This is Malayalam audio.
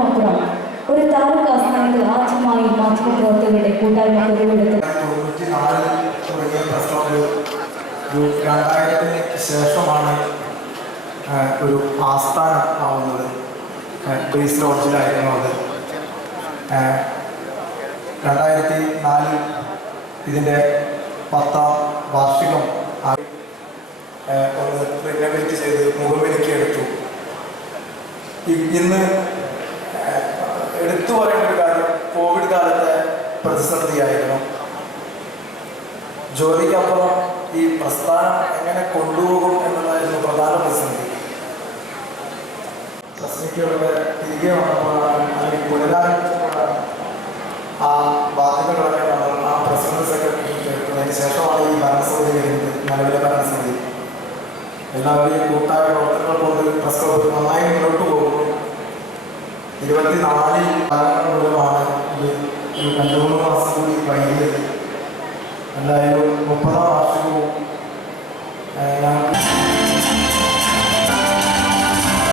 അതിനുമപ്പുറം ഒരു താലൂക്ക് ആസ്ഥാനത്ത് ആദ്യമായി മാധ്യമപ്രവർത്തകരുടെ കൂട്ടായ്മ തെളിവെടുത്ത് രണ്ടായിരത്തിന് ശേഷമാണ് ഒരു ആസ്ഥാനം ആവുന്നത്. ബേസ് ലോഡ്ജിലായിരുന്നു അത്. രണ്ടായിരത്തി നാലിൽ ഇതിന്റെ പത്താം വാർഷികം ഒന്ന് റിനോവേറ്റ് ചെയ്ത് മുഖവിലേക്ക് എടുത്തു. ഇന്ന് എടുത്തു പറയേണ്ട ഒരു കാര്യം കോവിഡ് കാലത്തെ പ്രതിസന്ധിയായിരുന്നു. ജോലിക്കപ്പുറം ഈ പ്രസ്ഥാനം എങ്ങനെ കൊണ്ടുപോകും എന്നുള്ളതായിരുന്നു പ്രധാന പ്രതിസന്ധി. പ്രശ്നിക്കുള്ള തിരികെ വന്നപ്പോഴാണ് അല്ലെങ്കിൽ പുനരാരംഭിച്ചപ്പോഴാണ് ആ ബാധ്യതകളൊക്കെ നമ്മൾ ആ പ്രസിഡന്റ് സെക്രട്ടറി കേൾക്കുന്നതിന് ശേഷമാണ് ഈ ഭരണസമിതി വരുന്നത് നിലവിലെ ഭരണസമിതി. എല്ലാവരെയും കൂട്ടായ പ്രവർത്തനങ്ങൾ കൊണ്ട് പ്രസ് ഇരുപത്തിനാലിൽ കാലങ്ങൾ മൂലമാണ് ഇത് ഈ രണ്ടു മൂന്ന് മാസം കൂടി വൈകിയത് എന്തായാലും മുപ്പതാം വാർഷികവും ഞങ്ങൾക്ക്